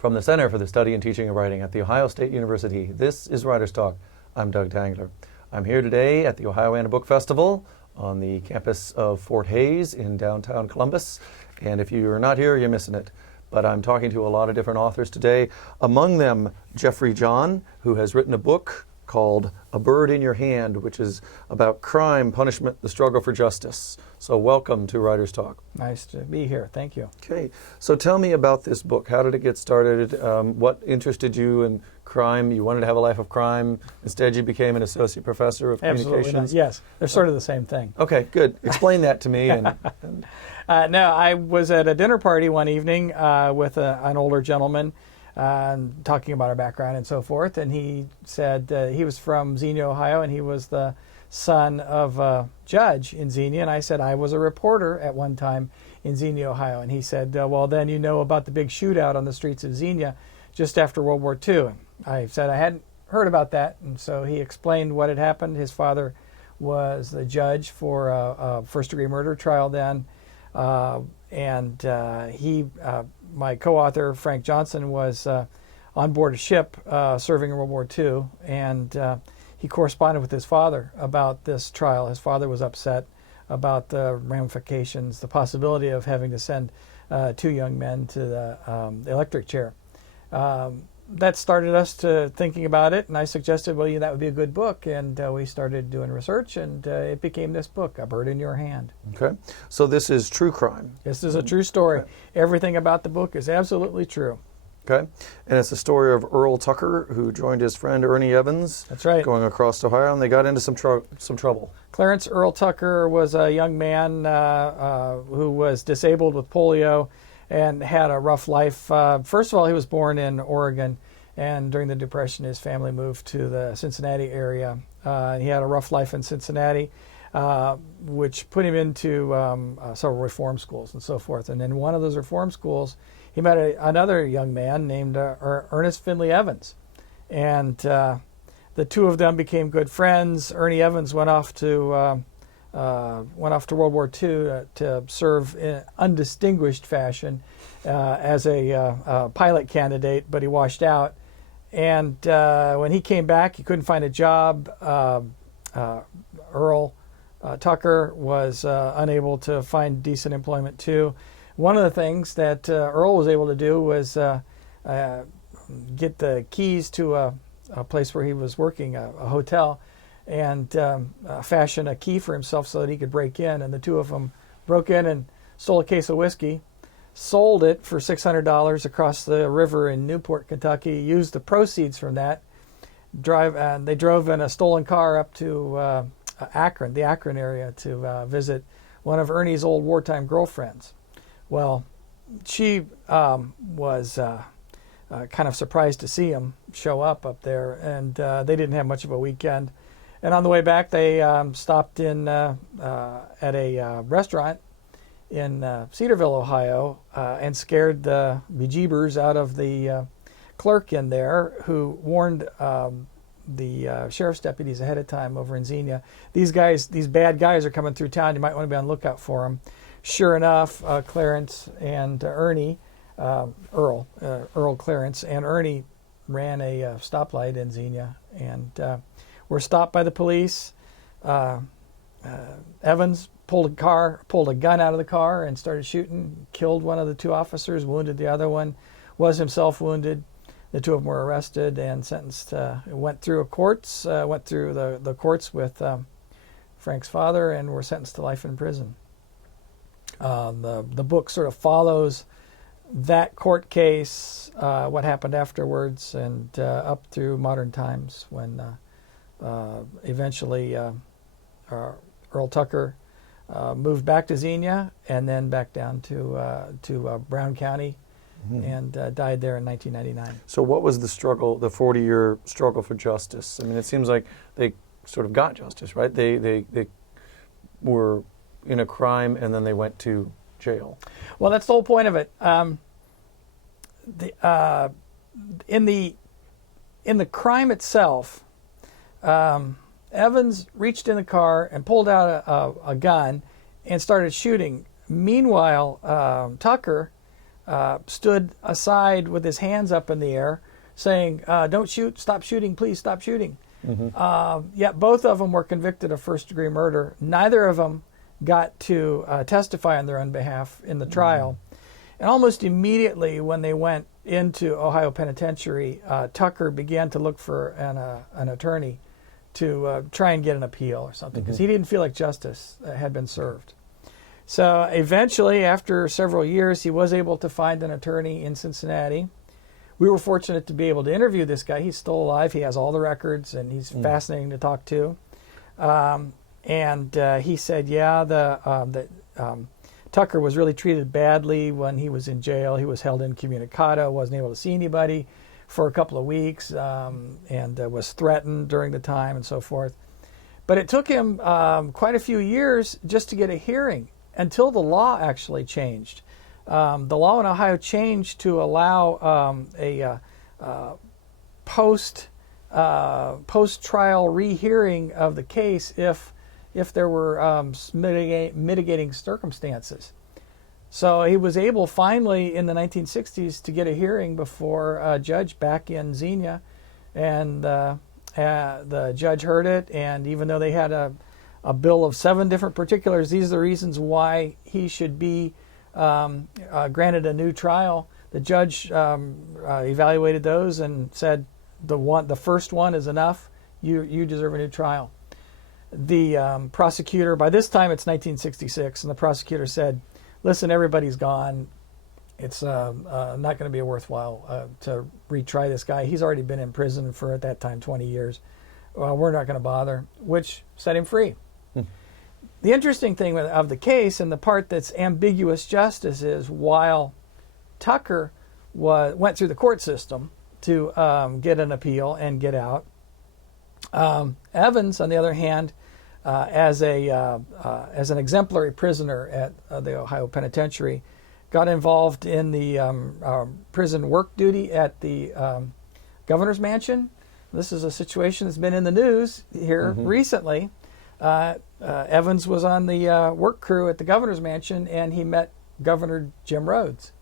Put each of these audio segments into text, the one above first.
From the Center for the Study and Teaching of Writing at The Ohio State University, this is Writer's Talk. I'm Doug Dangler. I'm here today at the Ohioana Book Festival on the campus of Fort Hays in downtown Columbus. And if you're not here, you're missing it. But I'm talking to a lot of different authors today. Among them, Jeffrey John, who has written a book called A Bird in Your Hand, which is about crime, punishment, the struggle for justice. So welcome to Writer's Talk. Nice to be here. Thank you. Okay. So tell me about this book. How did it get started? What interested you in crime? You wanted to have a life of crime. Instead, you became an associate professor of communications. Not. Yes. They're sort of the same thing. Okay, good. Explain that to me. No, I was at a dinner party one evening with an older gentleman talking about our background and so forth. And he said he was from Xenia, Ohio, and he was the son of a judge in Xenia. And I said, I was a reporter at one time in Xenia, Ohio. And he said, well, then you know about the big shootout on the streets of Xenia just after World War II. And I said I hadn't heard about that. And so he explained what had happened. His father was the judge for a first-degree murder trial then. My co-author, Frank Johnson, was on board a ship serving in World War II, and he corresponded with his father about this trial. His father was upset about the ramifications, the possibility of having to send two young men to the electric chair. That started us to thinking about it, and I suggested, well, that would be a good book, and we started doing research, and it became this book, A Bird in Your Hand. Okay, so this is true crime. This is a true story. Okay. Everything about the book is absolutely true. Okay, and it's the story of Earl Tucker, who joined his friend Ernie Evans. That's right. Going across Ohio, and they got into some trouble. Clarence Earl Tucker was a young man who was disabled with polio and had a rough life. First of all, he was born in Oregon, and during the Depression, his family moved to the Cincinnati area. He had a rough life in Cincinnati, which put him into several reform schools and so forth. And in one of those reform schools, he met another young man named Ernest Finley Evans. And the two of them became good friends. Ernie Evans went off to World War II to serve in undistinguished fashion as a pilot candidate, but he washed out. And when he came back, he couldn't find a job. Earl Tucker was unable to find decent employment too. One of the things that Earl was able to do was get the keys to a place where he was working, a hotel, and fashion a key for himself so that he could break in. And the two of them broke in and stole a case of whiskey, sold it for $600 across the river in Newport, Kentucky, used the proceeds from that. They drove in a stolen car up to Akron, the Akron area, to visit one of Ernie's old wartime girlfriends. Well, she was kind of surprised to see him show up there, and they didn't have much of a weekend. And on the way back, they stopped in at a restaurant in Cedarville, Ohio, and scared the bejeebers out of the clerk in there, who warned the sheriff's deputies ahead of time over in Xenia. These bad guys are coming through town. You might want to be on the lookout for them. Sure enough, Clarence and Ernie, Earl Clarence and Ernie ran a stoplight in Xenia and were stopped by the police. Evans pulled a gun out of the car and started shooting, killed one of the two officers, wounded the other one, was himself wounded. The two of them were arrested and sentenced. Went through the courts with Frank's father and were sentenced to life in prison. The book sort of follows that court case, what happened afterwards, and up through modern times when eventually Earl Tucker moved back to Xenia and then back down to Brown County, and died there in 1999. So what was the struggle, the 40-year struggle for justice? I mean, it seems like they sort of got justice, right? They were in a crime and then they went to jail. Well, that's the whole point of it. In the crime itself, Evans reached in the car and pulled out a gun and started shooting. Meanwhile, Tucker stood aside with his hands up in the air, saying, "Don't shoot! Stop shooting! Please stop shooting!" Yet both of them were convicted of first-degree murder. Neither of them got to testify on their own behalf in the trial. And almost immediately when they went into Ohio Penitentiary, Tucker began to look for an attorney to try and get an appeal or something, because he didn't feel like justice had been served. So eventually, after several years, he was able to find an attorney in Cincinnati. We were fortunate to be able to interview this guy. He's still alive. He has all the records, and he's fascinating to talk to. And he said, Tucker was really treated badly when he was in jail. He was held incommunicado, wasn't able to see anybody for a couple of weeks, and was threatened during the time and so forth. But it took him quite a few years just to get a hearing until the law actually changed. The law in Ohio changed to allow a post-trial rehearing of the case if there were mitigating circumstances. So he was able finally in the 1960s to get a hearing before a judge back in Xenia, and the judge heard it, and even though they had a bill of 7 different particulars, these are the reasons why he should be granted a new trial. The judge evaluated those and said the first one is enough. You deserve a new trial. The prosecutor, by this time it's 1966, and the prosecutor said, "Listen, everybody's gone. It's not going to be worthwhile to retry this guy. He's already been in prison for, at that time, 20 years. We're not going to bother," which set him free. The interesting thing of the case, and the part that's ambiguous justice, is while Tucker went through the court system to get an appeal and get out, Evans, on the other hand, as an exemplary prisoner at the Ohio Penitentiary, got involved in the prison work duty at the governor's mansion. This is a situation that's been in the news here recently. Evans was on the work crew at the governor's mansion, and he met Governor Jim Rhodes.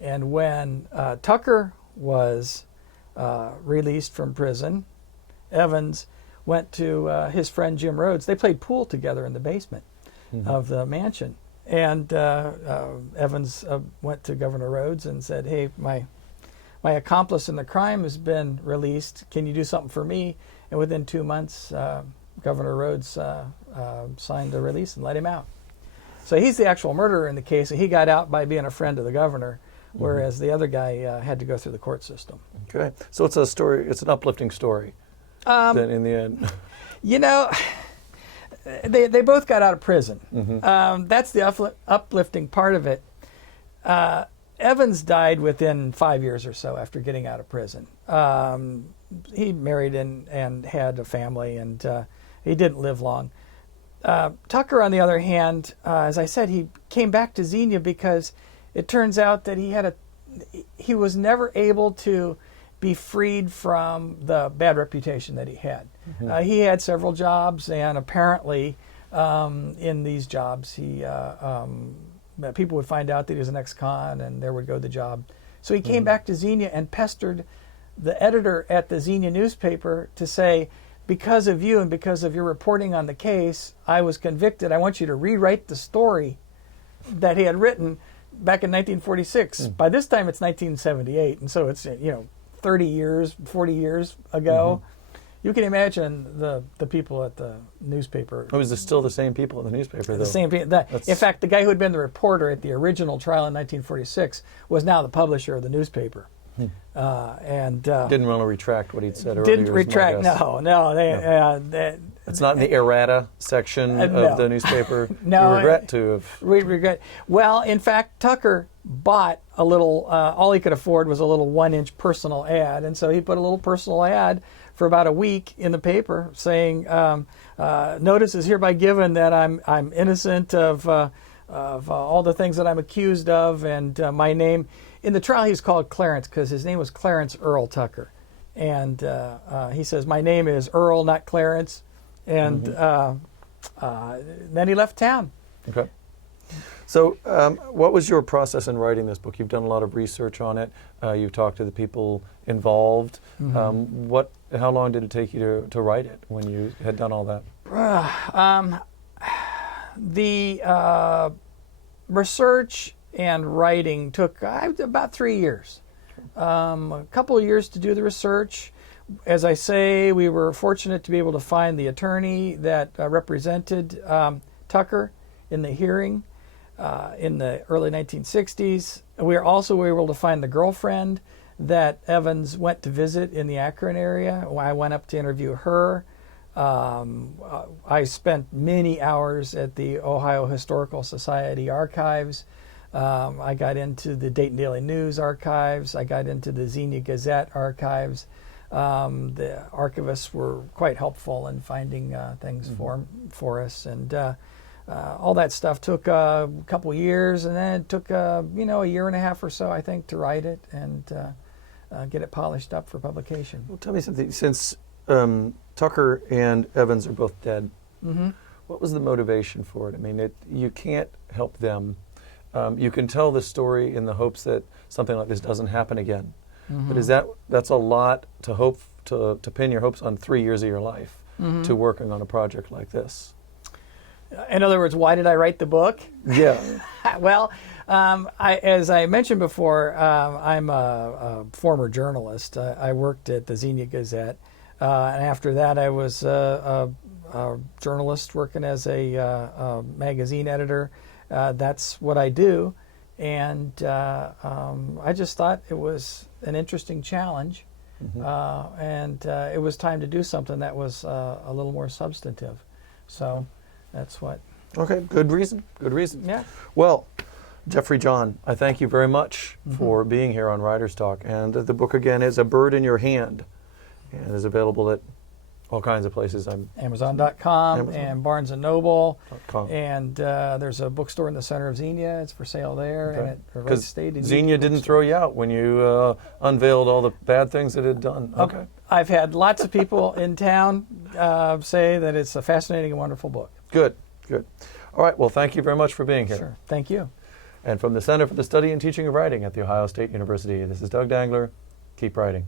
And when Tucker was released from prison, Evans went to his friend Jim Rhodes. They played pool together in the basement of the mansion. And Evans went to Governor Rhodes and said, "Hey, my accomplice in the crime has been released. Can you do something for me?" And within 2 months, Governor Rhodes signed the release and let him out. So he's the actual murderer in the case, and he got out by being a friend of the governor, whereas the other guy had to go through the court system. Okay, so it's a story. It's an uplifting story. Then in the end, you know, they both got out of prison. That's the uplifting part of it. Evans died within 5 years or so after getting out of prison. He married and had a family, and he didn't live long. Tucker, on the other hand, as I said, he came back to Xenia because it turns out that he was never able to be freed from the bad reputation that he had. He had several jobs, and apparently in these jobs people would find out that he was an ex-con, and there would go the job. So he came back to Xenia and pestered the editor at the Xenia newspaper to say, "Because of you and because of your reporting on the case, I was convicted. I want you to rewrite the story that he had written back in 1946. By this time it's 1978, and so it's 30 years, 40 years ago. You can imagine the people at the newspaper. Oh, is it still the same people in the newspaper, though? The same people. In fact, the guy who had been the reporter at the original trial in 1946 was now the publisher of the newspaper. And didn't want to retract what he'd said earlier. Didn't retract. No. It's not in the errata section of the newspaper. No, we regret to have. We regret. Well, in fact, Tucker bought a little. All he could afford was a little 1-inch personal ad, and so he put a little personal ad for about a week in the paper saying, "Notice is hereby given that I'm innocent of all the things that I'm accused of, and my name." In the trial, he's called Clarence because his name was Clarence Earl Tucker, and he says, "My name is Earl, not Clarence." And then he left town. Okay. So, what was your process in writing this book? You've done a lot of research on it. You've talked to the people involved. How long did it take you to write it when you had done all that? The research and writing took about 3 years. A couple of years to do the research. As I say, we were fortunate to be able to find the attorney that represented Tucker in the hearing in the early 1960s. We were able to find the girlfriend that Evans went to visit in the Akron area. I went up to interview her. I spent many hours at the Ohio Historical Society archives. I got into the Dayton Daily News archives. I got into the Xenia Gazette archives. The archivists were quite helpful in finding things for us, and all that stuff took a couple years, and then it took a year and a half or so, I think, to write it and get it polished up for publication. Well, tell me something. Since Tucker and Evans are both dead, what was the motivation for it? I mean, you can't help them. You can tell the story in the hopes that something like this doesn't happen again. But that's a lot to hope to pin your hopes on 3 years of your life to working on a project like this. In other words, why did I write the book? Yeah. Well, as I mentioned before, I'm a former journalist. I worked at the Xenia Gazette, and after that, I was a journalist working as a magazine editor. That's what I do. And I just thought it was an interesting challenge, and it was time to do something that was a little more substantive. So that's what. Okay, good reason. Good reason. Yeah. Well, Jeffrey John, I thank you very much for being here on Writers Talk. And the book again is A Bird in Your Hand, and is available at all kinds of places. Amazon.com and Barnes & Noble. .com. And there's a bookstore in the center of Xenia. It's for sale there. Okay. And Because Xenia didn't throw you out when you unveiled all the bad things it had done. Okay. I've had lots of people in town say that it's a fascinating and wonderful book. Good, good. All right, well, thank you very much for being here. Sure. Thank you. And from the Center for the Study and Teaching of Writing at The Ohio State University, this is Doug Dangler. Keep writing.